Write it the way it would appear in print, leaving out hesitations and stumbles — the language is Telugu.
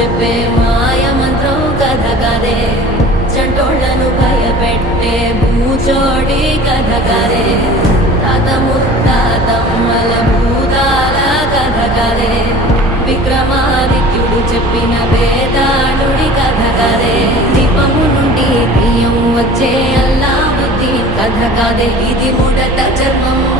చెప్పే మాయ మంత్రం కథ కదే, చంటోళ్లను భయపెట్టే భూచోడి కథ కదే, తాత ముత్తాతమ్మల భూతాల కథ కదే, విక్రమాదిత్యుడు చెప్పిన వేదాళుడి కథ కదే, దీపము నుండి బియ్యం వచ్చే అల్లావుద్దీన్ కథ కదే, ఇది ముడత చర్మము